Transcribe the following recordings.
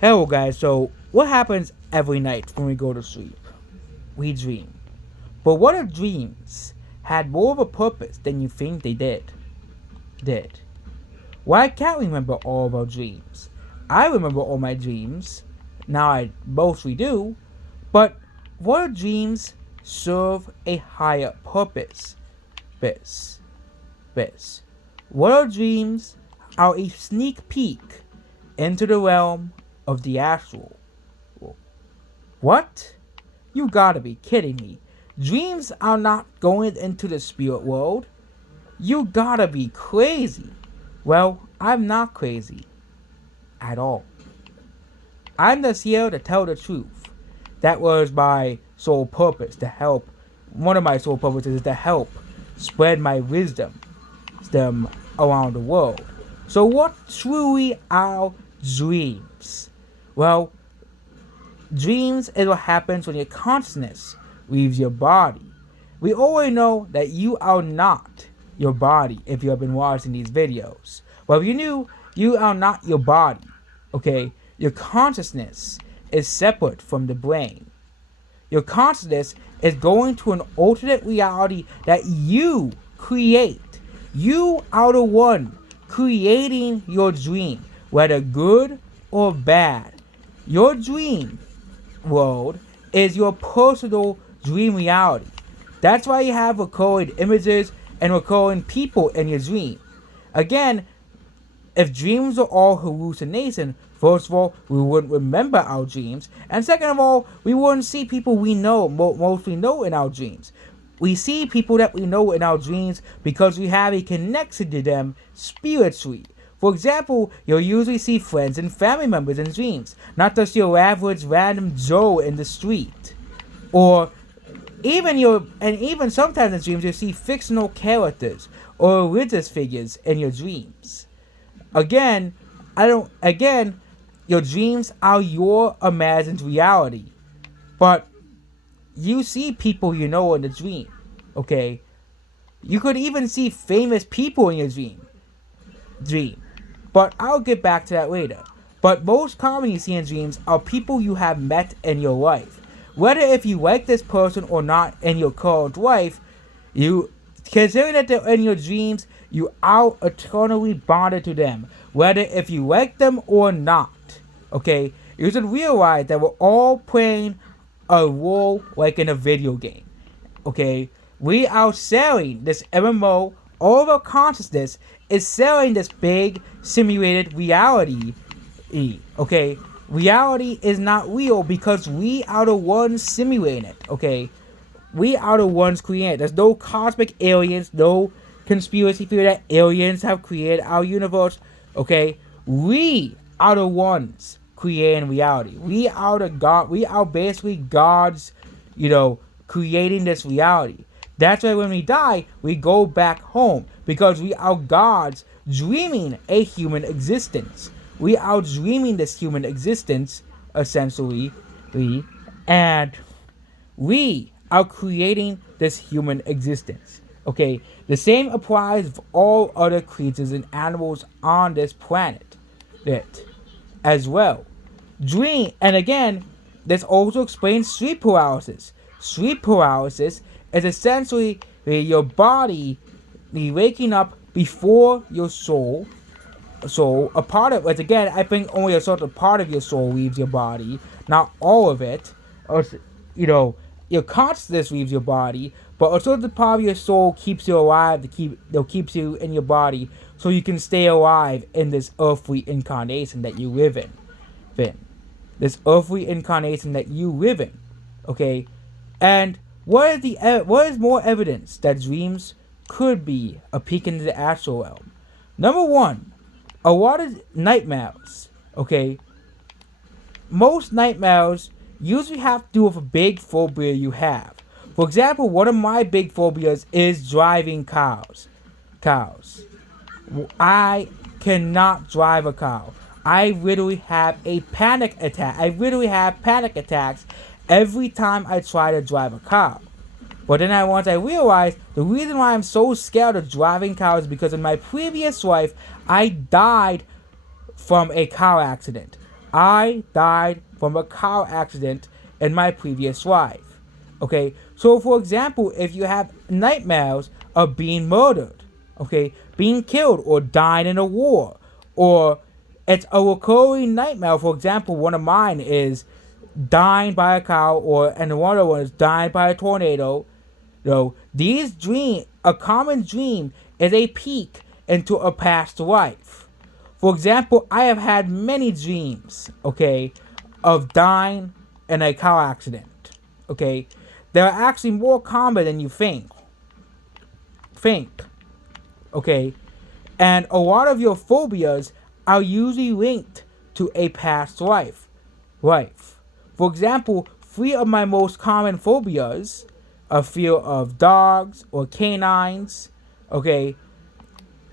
Hello, guys. So, what happens every night when we go to sleep? We dream. But what if dreams had more of a purpose than you think they did? Why can't we remember all of our dreams? I remember all my dreams. Now I mostly do. But what if dreams serve a higher purpose? This. This. What if dreams are a sneak peek into the realm of the astral? What? You gotta be kidding me. Dreams are not going into the spirit world. You gotta be crazy. Well, I'm not crazy. At all. I'm just here to tell the truth. That was my sole purpose, to help. One of my sole purposes is to help spread my wisdom around the world. So what truly are dreams? Well, dreams is what happens when your consciousness leaves your body. We already know that you are not your body if you have been watching these videos. Well, if you knew, you are not your body, okay? Your consciousness is separate from the brain. Your consciousness is going to an alternate reality that you create. You are the one creating your dream, whether good or bad. Your dream world is your personal dream reality. That's why you have recurring images and recurring people in your dream. Again, if dreams are all hallucination, first of all, we wouldn't remember our dreams, and second of all, we wouldn't see people we know, mostly know in our dreams. We see people that we know in our dreams because we have a connection to them spiritually. For example, you'll usually see friends and family members in dreams, not just your average random Joe in the street. Or even sometimes in dreams you'll see fictional characters or religious figures in your dreams. Again, your dreams are your imagined reality. But you see people you know in the dream, okay? You could even see famous people in your dream. But I'll get back to that later. But most common you see in dreams are people you have met in your life. Whether if you like this person or not in your current life, you considering that they're in your dreams, you are eternally bonded to them. Whether if you like them or not. Okay? You should realize that we're all playing a role like in a video game. Okay? We are selling this MMO, all of our consciousness is selling this big simulated reality. Okay? Reality is not real because we are the ones simulating it. Okay? We are the ones creating it. There's no cosmic aliens, no conspiracy theory that aliens have created our universe. Okay? We are the ones creating reality. We are basically gods, creating this reality. That's why when we die, we go back home because we are gods dreaming a human existence. We are dreaming this human existence, essentially, and we are creating this human existence. Okay, the same applies for all other creatures and animals on this planet, as well. And again, this also explains sleep paralysis. Sleep paralysis is essentially your body waking up before your soul. So a part of it, again, I think only a certain part of your soul leaves your body, not all of it. Or, your consciousness leaves your body, but a certain part of your soul keeps you alive. Keeps you in your body, so you can stay alive in this earthly incarnation that you live in. This earthly incarnation that you live in. Okay, and what is more evidence that dreams could be a peek into the astral realm? Number one, a lot of nightmares. Okay, most nightmares usually have to do with a big phobia you have. For example, one of my big phobias is driving cows. I cannot drive a cow. I literally have a panic attack. I literally have panic attacks every time I try to drive a cow. But then once I realized the reason why I'm so scared of driving cows is because in my previous life, I died from a car accident. I died from a car accident in my previous life. Okay, so for example, if you have nightmares of being murdered, okay, being killed or dying in a war, or it's a recurring nightmare. For example, one of mine is dying by a cow, and one other one is dying by a tornado. These dream, a common dream is a peek into a past life. For example, I have had many dreams, okay, of dying in a car accident. Okay, they're actually more common than you think. Think, okay, and a lot of your phobias are usually linked to a past life. For example, three of my most common phobias are fear of dogs or canines, okay,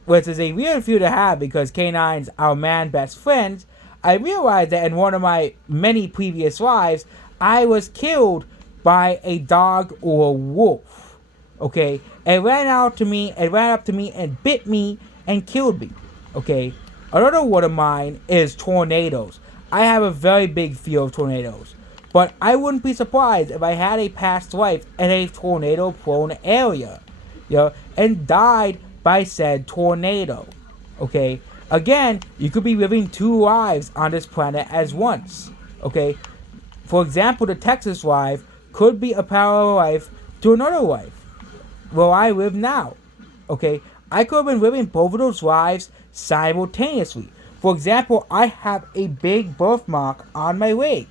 which is a weird fear to have because canines are man best friends. I realized that in one of my many previous lives, I was killed by a dog or a wolf. Okay, it ran up to me and bit me and killed me. Okay, another one of mine is tornadoes. I have a very big fear of tornadoes, but I wouldn't be surprised if I had a past life in a tornado-prone area, and died by said tornado. Okay, again, you could be living two lives on this planet as once. Okay, for example, the Texas life could be a parallel life to another life where I live now. Okay, I could have been living both of those lives simultaneously. For example, I have a big birthmark on my leg,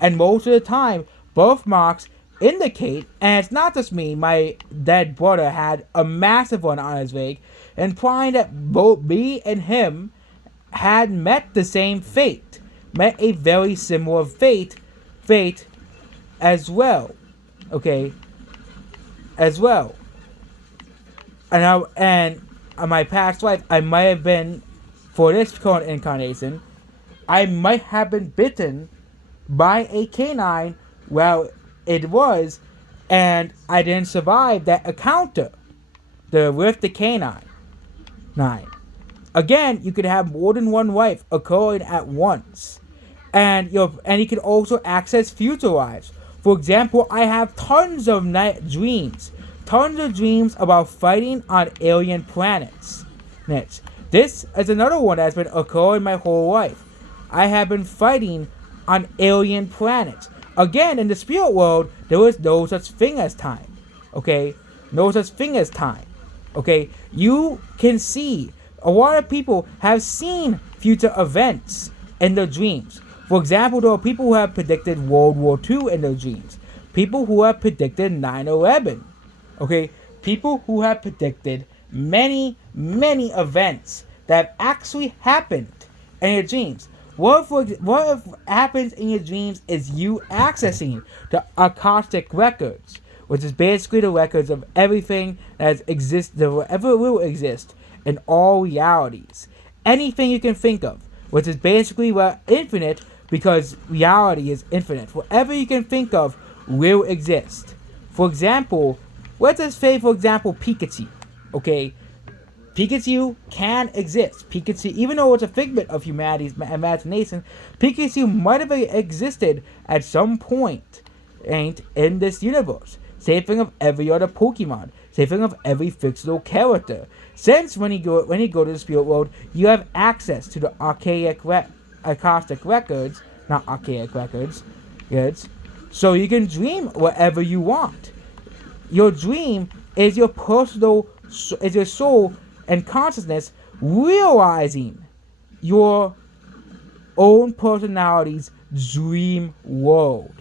and most of the time, birthmarks indicate, and it's not just me, my dead brother had a massive one on his leg, implying that both me and him had met the same fate, met a very similar fate as well. Okay, as well. And my past life, I might have been, for this current incarnation, I might have been bitten by a canine while it was, and I didn't survive that encounter with the canine. Again, you could have more than one life occurring at once, and you can also access future lives. For example, I have tons of tons of dreams about fighting on alien planets. This is another one that's been occurring my whole life. I have been fighting on alien planets. Again, in the spirit world, there is no such thing as time. Okay? No such thing as time. Okay? You can see, a lot of people have seen future events in their dreams. For example, there are people who have predicted World War II in their dreams. People who have predicted 9/11. Okay? People who have predicted many, many events that have actually happened in your dreams. What if happens in your dreams is you accessing the acoustic records, which is basically the records of everything that exists, that ever will exist in all realities. Anything you can think of, which is basically infinite because reality is infinite. Whatever you can think of will exist. For example, let's just say, for example, Pikachu. Okay, Pikachu can exist. Pikachu, even though it's a figment of humanity's imagination, Pikachu might have existed at some point in this universe. Same thing of every other Pokemon. Same thing of every fictional character. Since when you go to the spirit world, you have access to the acoustic records, not archaic records, so you can dream whatever you want. Your dream is your soul and consciousness realizing your own personality's dream world.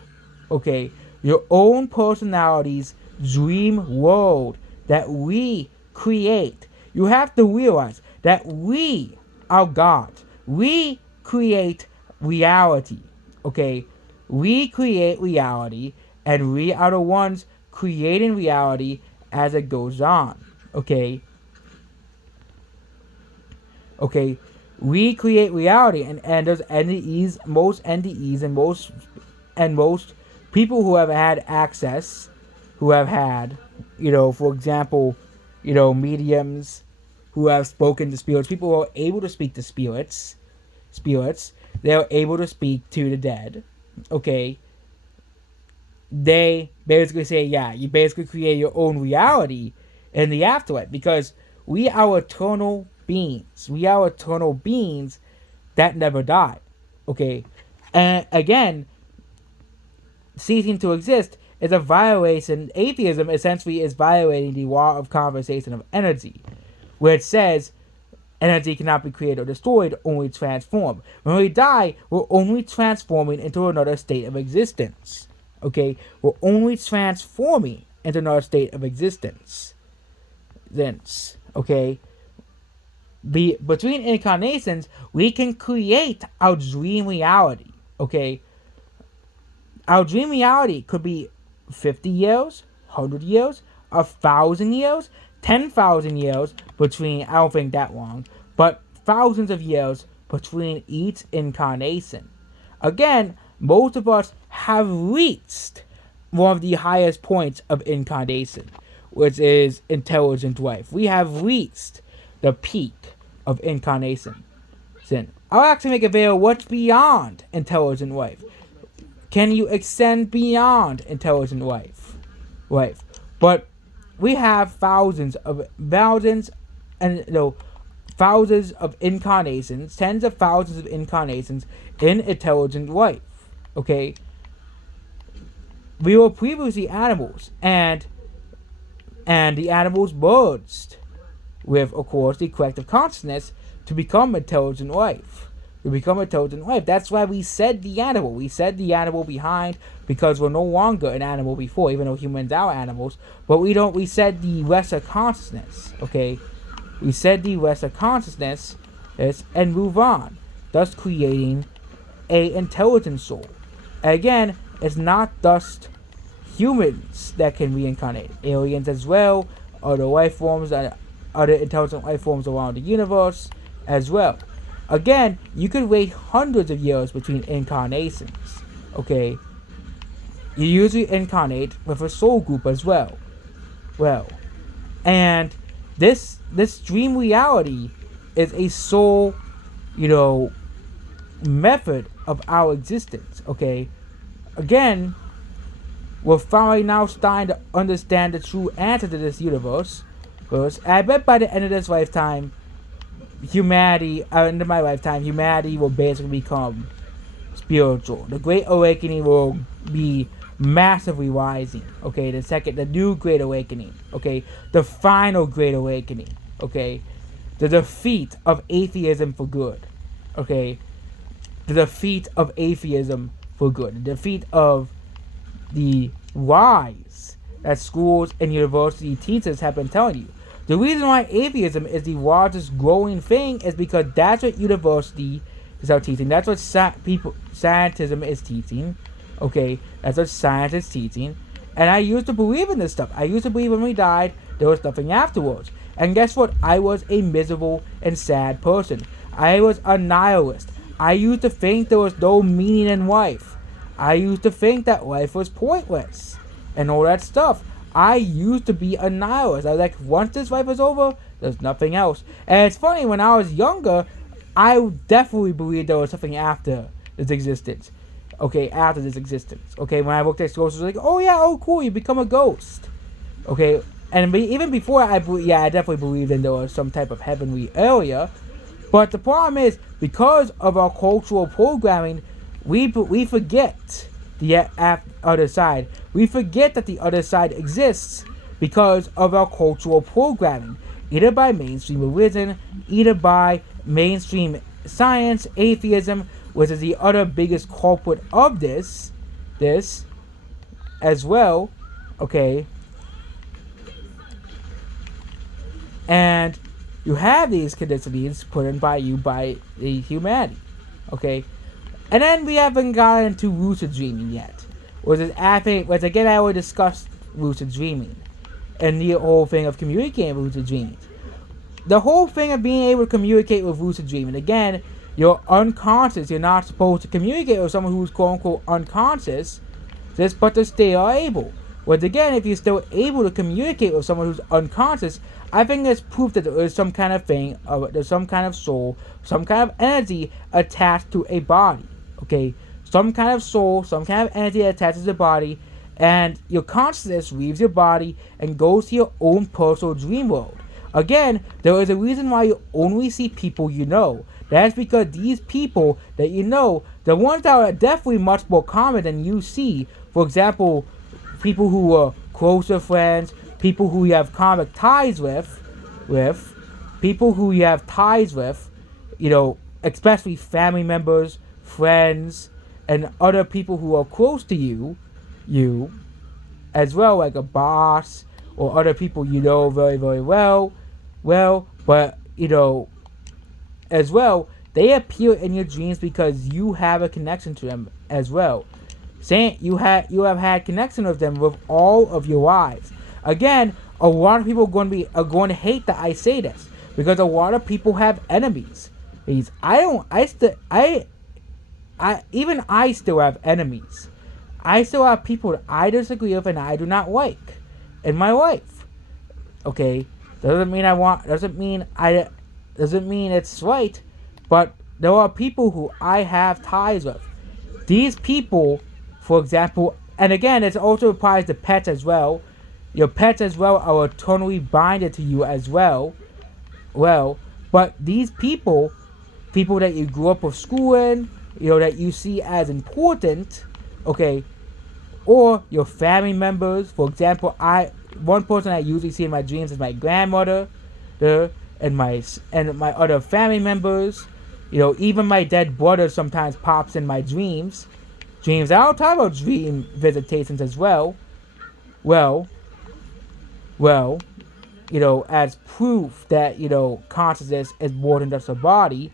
Okay? Your own personality's dream world that we create. You have to realize that we are God. We create reality. Okay? We create reality, and we are the ones creating reality as it goes on. Okay? Okay, we create reality, and there's NDEs, most NDEs, and most people who have had access, who have had, for example, mediums who have spoken to spirits, people who are able to speak to spirits, they're able to speak to the dead. Okay, they basically say, yeah, you basically create your own reality in the afterlife because we are eternal beings. We are eternal beings that never die. Okay, and again, ceasing to exist is a violation. Atheism essentially is violating the law of conservation of energy, where it says energy cannot be created or destroyed, only transformed. When we die, we're only transforming into another state of existence. Okay? We're only transforming into another state of existence. Okay? Between incarnations, we can create our dream reality. Okay? Our dream reality could be 50 years, 100 years, 1,000 years, 10,000 years between, I don't think that long, but thousands of years between each incarnation. Again, most of us have reached one of the highest points of incarnation, which is intelligent life. We have reached the peak of incarnation. I'll actually make a video what's beyond intelligent life. Can you extend beyond intelligent life? But we have thousands of incarnations, tens of thousands of incarnations in intelligent life. Okay? We were previously animals, and the animals merged with, of course, the collective consciousness to become intelligent life. That's why we said the animal. We said the animal behind because we're no longer an animal before, even though humans are animals. But we said the lesser consciousness. Okay? We said the lesser consciousness and move on, thus creating a intelligent soul. And again, it's not just humans that can reincarnate. Aliens as well, other life forms, other intelligent life forms around the universe as well. Again, you could wait hundreds of years between incarnations. Okay? You usually incarnate with a soul group as well. And this dream reality is a soul, method of our existence. Okay? Again, we're finally now starting to understand the true answer to this universe. I bet by the end of this lifetime, humanity will basically become spiritual. The Great Awakening will be massively rising. Okay, the new Great Awakening. Okay, the final Great Awakening. Okay, the defeat of atheism for good. Okay, the defeat of atheism for good. The defeat of the lies that schools and university teachers have been telling you. The reason why atheism is the largest growing thing is because that's what university is out teaching. That's what scientism is teaching. Okay, that's what science is teaching. And I used to believe in this stuff. I used to believe when we died, there was nothing afterwards. And guess what? I was a miserable and sad person. I was a nihilist. I used to think there was no meaning in life. I used to think that life was pointless and all that stuff. I used to be a nihilist. I was like, once this life is over, there's nothing else. And it's funny, when I was younger, I definitely believed there was something after this existence. Okay, after this existence. Okay, when I looked at ghosts, I was like, oh yeah, oh cool, you become a ghost. Okay, and even before I definitely believed in there was some type of heavenly area. But the problem is, because of our cultural programming, we forget the other side. We forget that the other side exists because of our cultural programming, either by mainstream religion, either by mainstream science, atheism, which is the other biggest culprit of this as well. Okay, and you have these conditionings put in by you by the humanity. Okay. And then we haven't gotten into lucid dreaming yet. Which again, I already discussed lucid dreaming. And the whole thing of communicating with lucid dreaming. The whole thing of being able to communicate with lucid dreaming. Again, you're unconscious. You're not supposed to communicate with someone who's quote unquote unconscious. But they still are able. Once again, if you're still able to communicate with someone who's unconscious, I think there's proof that there is some kind of thing, there's some kind of soul, some kind of energy attached to a body. Okay, some kind of soul, some kind of energy that attaches to the body, and your consciousness leaves your body and goes to your own personal dream world. Again, there is a reason why you only see people you know. That's because these people that you know, the ones that are definitely much more common than you see, for example, people who are closer friends, people who you have karmic ties with people who you have ties with, especially family members, friends, and other people who are close to you as well, like a boss or other people you know very, very well, but as well, they appear in your dreams because you have a connection to them as well. Saying you have had connection with them with all of your lives. Again, a lot of people are going to hate that I say this because a lot of people have enemies. I still have enemies. I still have people that I disagree with and I do not like in my life. Okay, doesn't mean it's right, but there are people who I have ties with. These people, for example, and again, it also applies to pets as well. Your pets as well are eternally binded to you as well. But these people that you grew up with school in, that you see as important, okay, or your family members. For example, one person I usually see in my dreams is my grandmother, and my other family members. Even my dead brother sometimes pops in my dreams. I don't talk about dream visitations as well. Well, as proof that consciousness is more than just a body.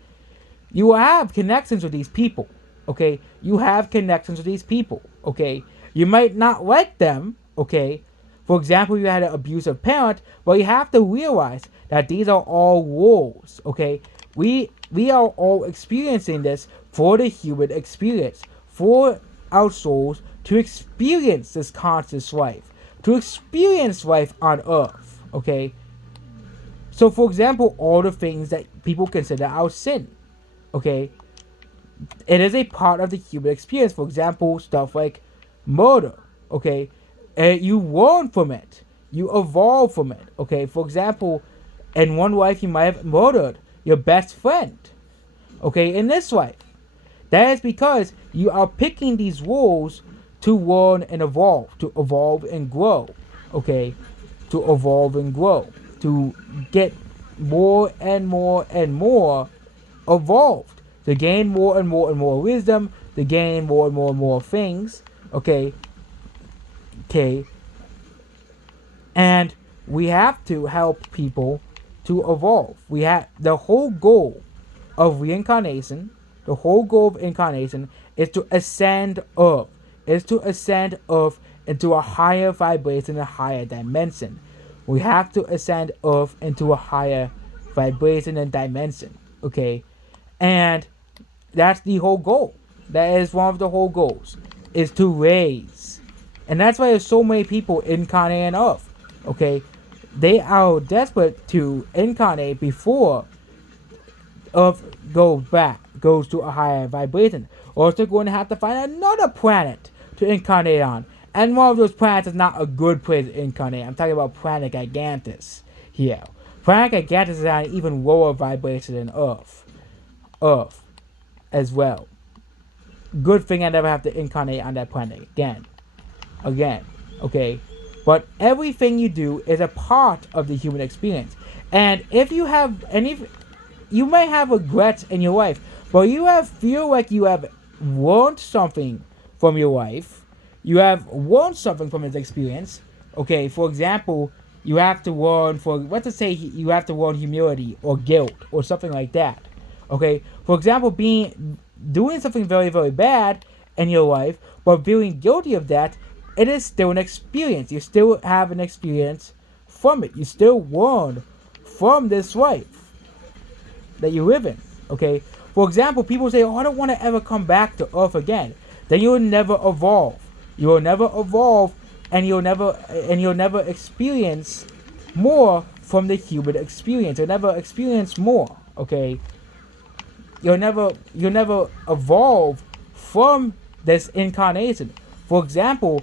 You have connections with these people. Okay, you have connections with these people. Okay, you might not like them. Okay, for example, you had an abusive parent, but you have to realize that these are all roles. Okay, we are all experiencing this for the human experience, for our souls to experience this conscious life, to experience life on Earth. Okay, so for example, all the things that people consider our sin. Okay, it is a part of the human experience. For example, stuff like murder. Okay, you learn from it, you evolve from it. Okay, for example, in one life you might have murdered your best friend. Okay, in this life, that is because you are picking these roles to learn and evolve, to evolve and grow. Okay, to evolve and grow, to get more and more and more evolved, to gain more and more and more wisdom, to gain more and more things. Okay, and we have to help people to evolve. We have the whole goal of reincarnation. The whole goal of incarnation is to ascend Earth. Into a higher vibration, a higher dimension. We have to ascend Earth into a higher vibration and dimension. Okay, and that's the whole goal. That is one of the whole goals, is to raise. And that's why there's so many people incarnating on Earth. Okay, they are desperate to incarnate before Earth goes to a higher vibration, or they're going to have to find another planet to incarnate on. And one of those planets is not a good place to incarnate. I'm talking about planet Gigantus here. Planet Gigantus is on an even lower vibration than Earth as well. Good thing I never have to incarnate on that planet again. Okay? But everything you do is a part of the human experience. And if you have you may have regrets in your life, but you feel like you have learned something from your life. You have learned something from this experience. Okay, for example, you have to learn you have to learn humility or guilt or something like that. Okay, for example, doing something very, very bad in your life, but feeling guilty of that, it is still an experience. You still have an experience from it. You still learn from this life that you live in. Okay, for example, people say, "Oh, I don't want to ever come back to Earth again." Then you will never evolve. You will never evolve and you'll never experience more from the human experience. You'll never experience more. Okay, you'll never evolve from this incarnation. For example,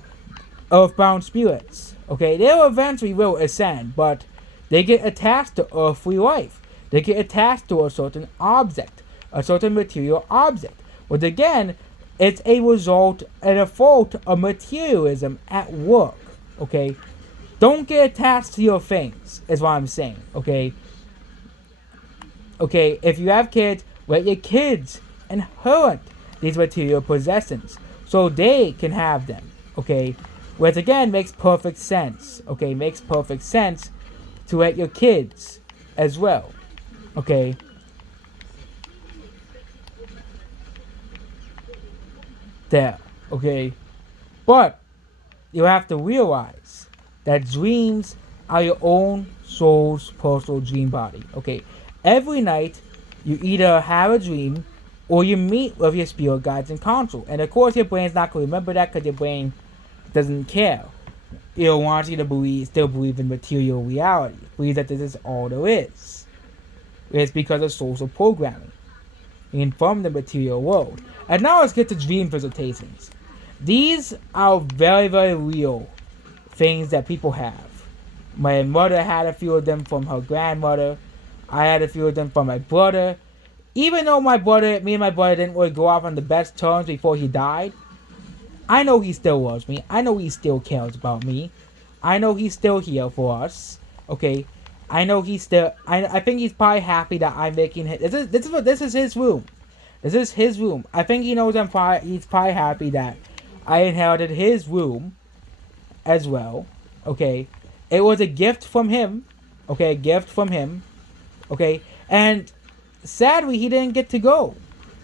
earthbound spirits. Okay, they eventually will ascend, but they get attached to earthly life. They get attached to a certain object, a certain material object. But again, it's a result and a fault of materialism at work. Okay, don't get attached to your things. Is what I'm saying. Okay. Okay, if you have kids, let your kids inherit these material possessions so they can have them. Okay, which again makes perfect sense. Okay, makes perfect sense to let your kids as well. Okay. There. Okay. But you have to realize that dreams are your own soul's personal dream body. Okay. Every night you either have a dream or you meet with your spirit guides in council. And of course your brain's not going to remember that because your brain doesn't care. It wants you to still believe in material reality. Believe that this is all there is. It's because of social programming from the material world. And now let's get to dream visitations. These are very, very real things that people have. My mother had a few of them from her grandmother. I had a few of them from my brother. Even though me and my brother didn't really go off on the best terms before he died, I know he still loves me. I know he still cares about me. I know he's still here for us. Okay, I know he's still. I think he's probably happy that I'm making his. This is his room. This is his room. I think he knows he's probably happy that I inherited his room as well. Okay, it was a gift from him. Okay, a gift from him. Okay, and sadly he didn't get to go.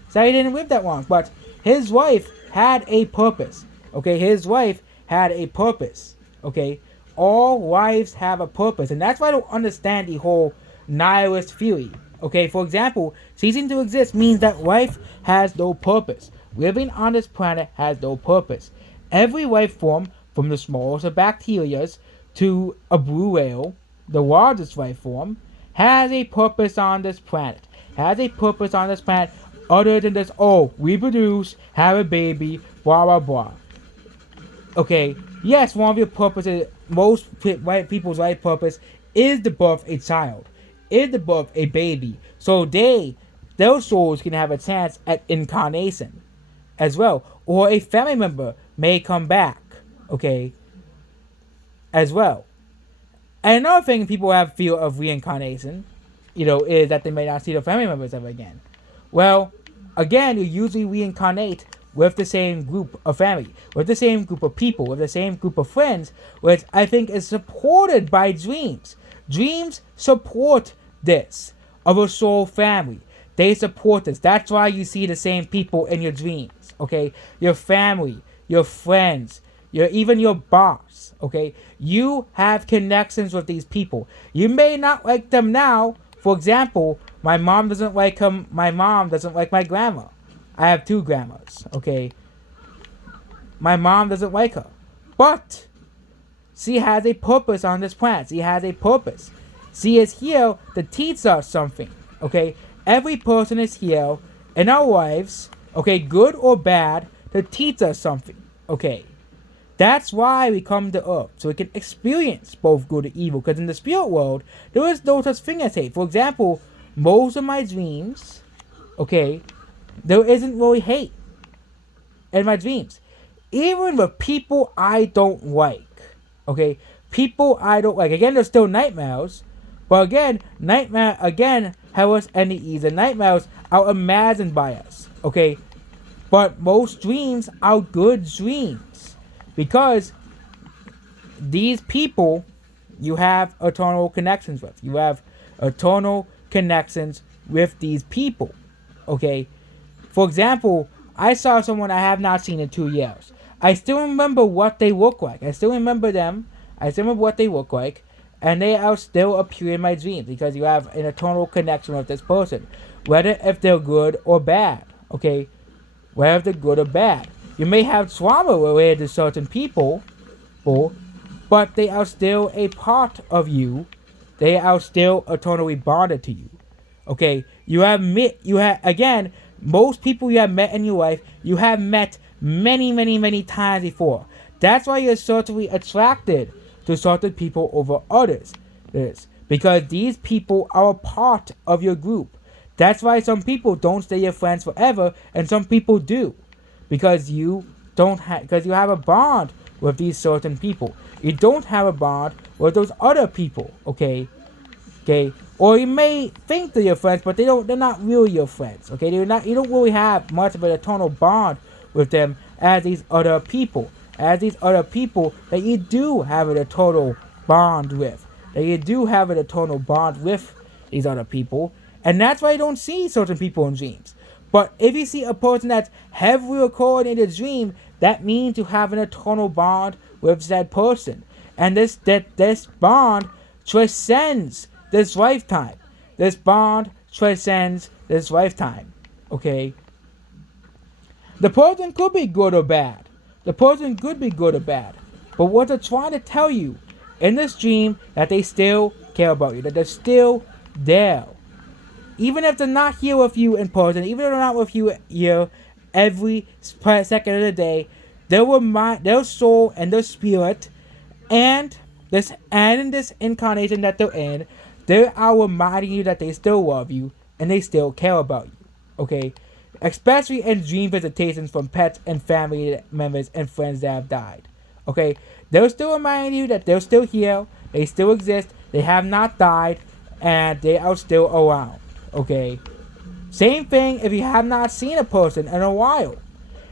Sadly he didn't live that long. But his wife had a purpose. Okay, his wife had a purpose. Okay, all wives have a purpose, and that's why I don't understand the whole nihilist theory. Okay, for example, ceasing to exist means that life has no purpose. Living on this planet has no purpose. Every life form, from the smallest of bacteria to a blue whale, the largest life form, has a purpose on this planet. Has a purpose on this planet other than this, oh, reproduce, have a baby, blah, blah, blah. Okay, yes, one of your purposes, most white people's life purpose is to birth a child, is to birth a baby, so their souls can have a chance at incarnation as well, or a family member may come back, okay, as well. And another thing people have fear of reincarnation, is that they may not see their family members ever again. Well, again, you usually reincarnate with the same group of family, with the same group of people, with the same group of friends, which I think is supported by dreams. Dreams support this, of a soul family. They support this. That's why you see the same people in your dreams, okay? Your family, your friends, even your boss, okay? You have connections with these people. You may not like them now. For example, my mom doesn't like him. My mom doesn't like my grandma. I have two grandmas, okay? My mom doesn't like her. But she has a purpose on this planet. She has a purpose. She is here to teach us something, okay? Every person is here in our lives, okay, good or bad, to teach us something, okay? That's why we come to Earth, so we can experience both good and evil. Because in the spirit world, there is no such thing as hate. For example, most of my dreams, okay, there isn't really hate in my dreams. Even with people I don't like, okay, people I don't like. Again, there's still nightmares, but again, have us any ease. The nightmares are imagined by us, okay, but most dreams are good dreams. Because these people you have eternal connections with. You have eternal connections with these people. Okay? For example, I saw someone I have not seen in 2 years. I still remember what they look like. I still remember them. I still remember what they look like. And they are still appearing in my dreams. Because you have an eternal connection with this person. Whether if they're good or bad. Okay? Whether they're good or bad. You may have trauma related to certain people, people, but they are still a part of you. They are still eternally bonded to you. Okay, again, most people you have met in your life, you have met many, many, many times before. That's why you're certainly attracted to certain people over others. Because these people are a part of your group. That's why some people don't stay your friends forever, and some people do, because because you have a bond with these certain people. You don't have a bond with those other people. Okay, or you may think they're your friends, but they're not really your friends. Okay, you don't really have much of an eternal bond with them as these other people. As these other people that you do have an eternal bond with. That you do have an eternal bond with these other people. And that's why you don't see certain people in dreams. But if you see a person that's heavily recorded in a dream, that means you have an eternal bond with that person. And this bond transcends this lifetime. This bond transcends this lifetime. Okay? The person could be good or bad. The person could be good or bad. But what they're trying to tell you in this dream, that they still care about you. That they're still there. Even if they're not here with you in person, even if they're not with you here every second of the day, their soul and their spirit and in this incarnation that they're in, they are reminding you that they still love you and they still care about you. Okay? Especially in dream visitations from pets and family members and friends that have died. Okay? They're still reminding you that they're still here, they still exist, they have not died, and they are still around. Okay? Same thing if you have not seen a person in a while.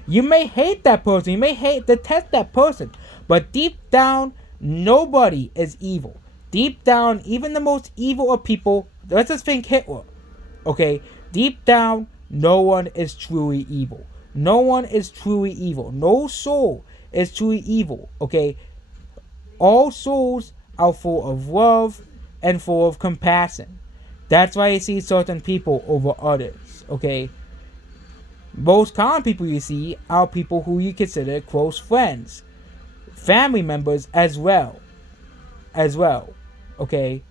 You may hate that person, you may detest that person, but deep down, nobody is evil. Deep down, even the most evil of people, let's just think Hitler. Okay? Deep down, no one is truly evil. No one is truly evil. No soul is truly evil. Okay? All souls are full of love and full of compassion. That's why you see certain people over others. Okay? Most common people you see are people who you consider close friends. Family members as well. Okay?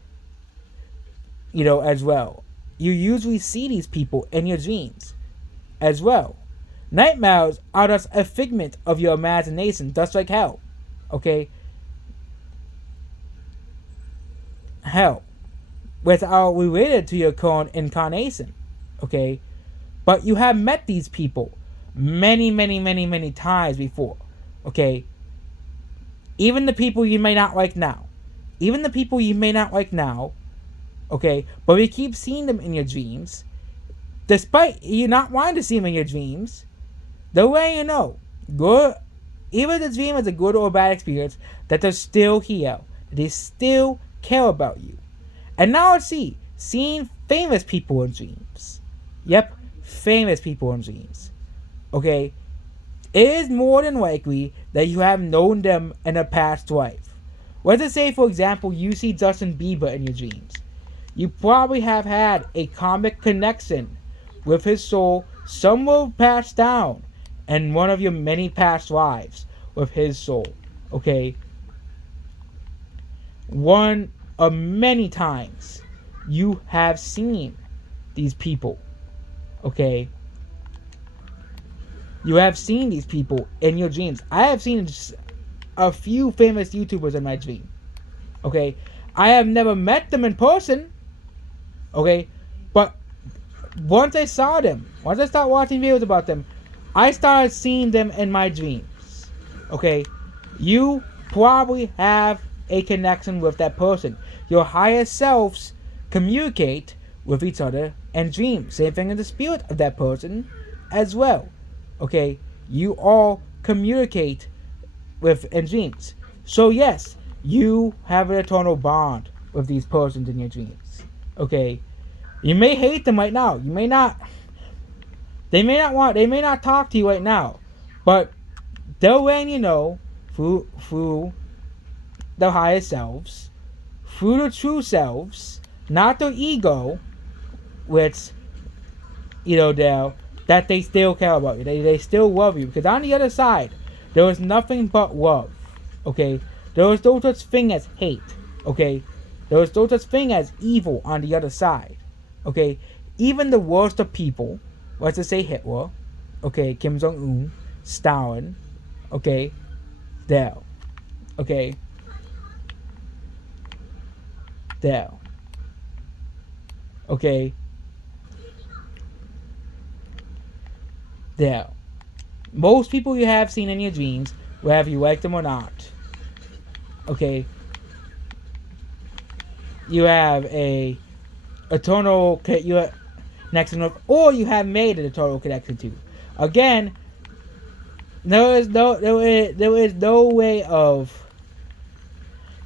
As well. You usually see these people in your dreams as well. Nightmares are just a figment of your imagination, just like hell. Okay? Hell, which are related to your current incarnation. Okay? But you have met these people many, many, many, many times before. Okay? Even the people you may not like now. Okay? But you keep seeing them in your dreams. Despite you not wanting to see them in your dreams, the way you know, good, even if the dream is a good or bad experience, that they're still here. They still care about you. And now let's see, seeing famous people in dreams. Yep, famous people in dreams. Okay? It is more than likely that you have known them in a past life. Let's just say, for example, you see Justin Bieber in your dreams. You probably have had a karmic connection with his soul somewhere passed down in one of your many past lives with his soul. Okay? One of many times you have seen these people. Okay? You have seen these people in your dreams. I have seen a few famous YouTubers in my dream. Okay? I have never met them in person. Okay? But once I saw them, once I started watching videos about them, I started seeing them in my dreams. Okay? You probably have a connection with that person. Your higher selves communicate with each other in dreams. Same thing in the spirit of that person as well. Okay? You all communicate with in dreams. So yes, you have an eternal bond with these persons in your dreams. Okay? You may hate them right now. You may not. They may not talk to you right now. But they're letting you know through their higher selves, through their true selves, not their ego, which, that they still care about you. They still love you. Because on the other side, there is nothing but love. Okay? There is no such thing as hate. Okay, there is no such thing as evil on the other side. Okay, even the worst of people, let's just say Hitler, okay, Kim Jong Un, Stalin, okay, there, okay, there, okay, there. Most people you have seen in your dreams, whether you like them or not, okay, you have a eternal, you have next to or you have made an eternal connection to. Again, there is no way of,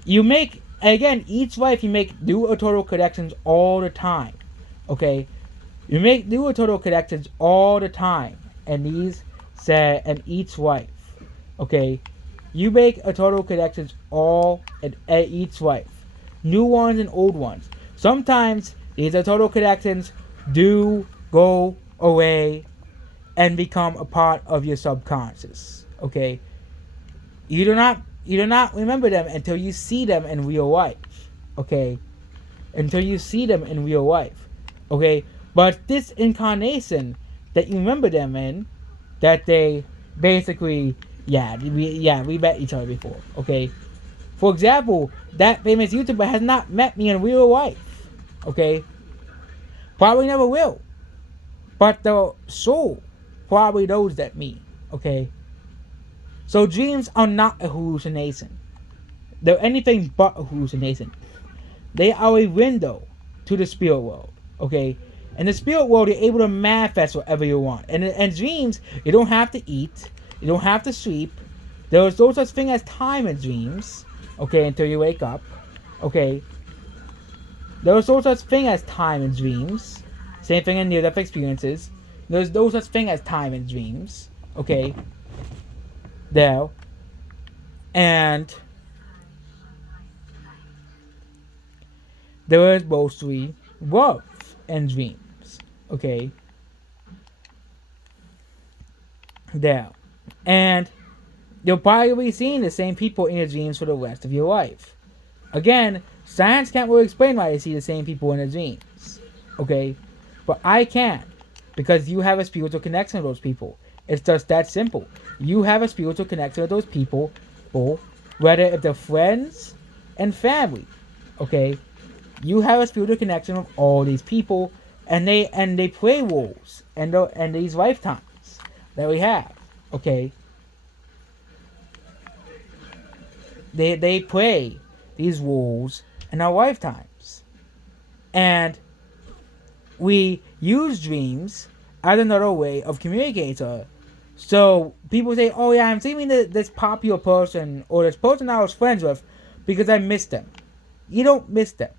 you make, again, each life you make new eternal connections all the time. Okay, you make new eternal connections all the time, and these say, and each life. Okay, you make eternal connections all at each life, new ones and old ones. Sometimes these eternal connections do go away and become a part of your subconscious. Okay, you do not remember them until you see them in real life. Okay, until you see them in real life. Okay, but this incarnation that you remember them in, that they basically, we met each other before. Okay, for example, that famous YouTuber has not met me in real life. Okay, probably never will. But the soul probably knows that me. Okay, so dreams are not a hallucination. They're anything but a hallucination. They are a window to the spirit world. Okay, in the spirit world, you're able to manifest whatever you want. And in dreams, you don't have to eat, you don't have to sleep. There is no such thing as time in dreams. Okay, until you wake up. Okay, there is no such thing as time in dreams. Same thing in near-death experiences. There's no such thing as time in dreams. Okay, there. And there is mostly love in dreams. Okay, there. And you'll probably be seeing the same people in your dreams for the rest of your life. Again, science can't really explain why you see the same people in the dreams. Okay, but I can, because you have a spiritual connection with those people. It's just that simple. You have a spiritual connection with those people, whether if they're friends and family. Okay, you have a spiritual connection with all these people, and they play roles and these lifetimes that we have. Okay, they play these roles in our lifetimes, and we use dreams as another way of communicating to her. So people say, oh yeah, I'm seeing this popular person or this person I was friends with because I missed them. You don't miss them.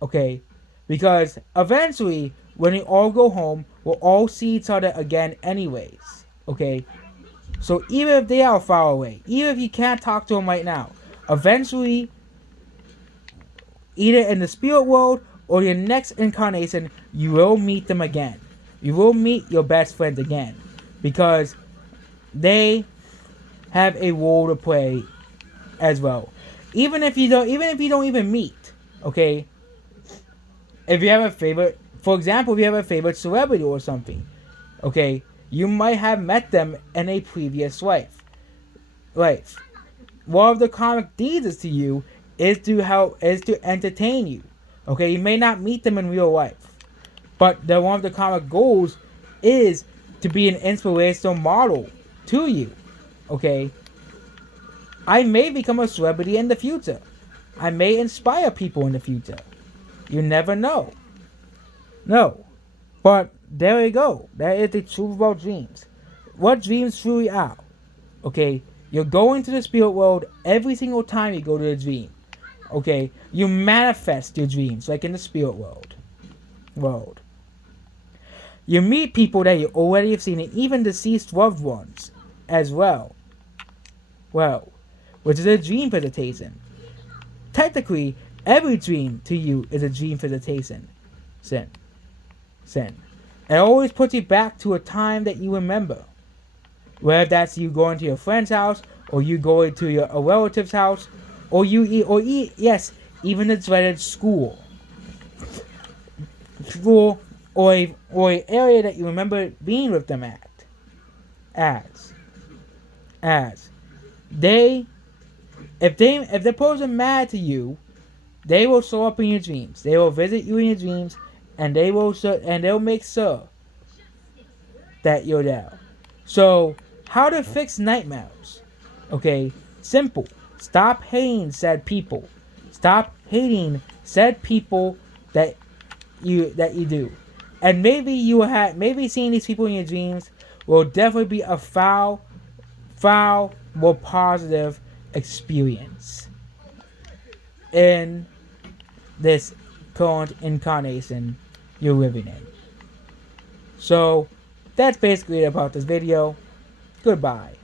Okay, because eventually when we all go home, we'll all see each other again anyways. Okay, so even if they are far away, even if you can't talk to them right now, eventually, either in the spirit world or your next incarnation, you will meet them again. You will meet your best friends again, because they have a role to play as well. Even if you don't even meet, okay. If you have a favorite, for example, if you have a favorite celebrity or something, okay, you might have met them in a previous life. One of the comic deeds to you is to entertain you. Okay, you may not meet them in real life, but one of the comic goals is to be an inspirational model to you. Okay, I may become a celebrity in the future. I may inspire people in the future. You never know. No, but there you go. That is the truth about dreams. What dreams truly are. Okay, you're going to the spirit world every single time you go to the dream. Okay, you manifest your dreams like in the spirit world. You meet people that you already have seen, and even deceased loved ones as well. Well, which is a dream visitation. Technically, every dream to you is a dream visitation. Sin. It always puts you back to a time that you remember. Whether that's you going to your friend's house, or you going to a relative's house, yes, even the dreaded school, or a area that you remember being with them as as they if the person mad to you, they will show up in your dreams. They will visit you in your dreams, and they'll make sure that you're there. So, how to fix nightmares? Okay, simple. Stop hating said people. Stop hating said people that you do. And maybe seeing these people in your dreams will definitely be a more positive experience in this current incarnation you're living in. So that's basically it about this video. Goodbye.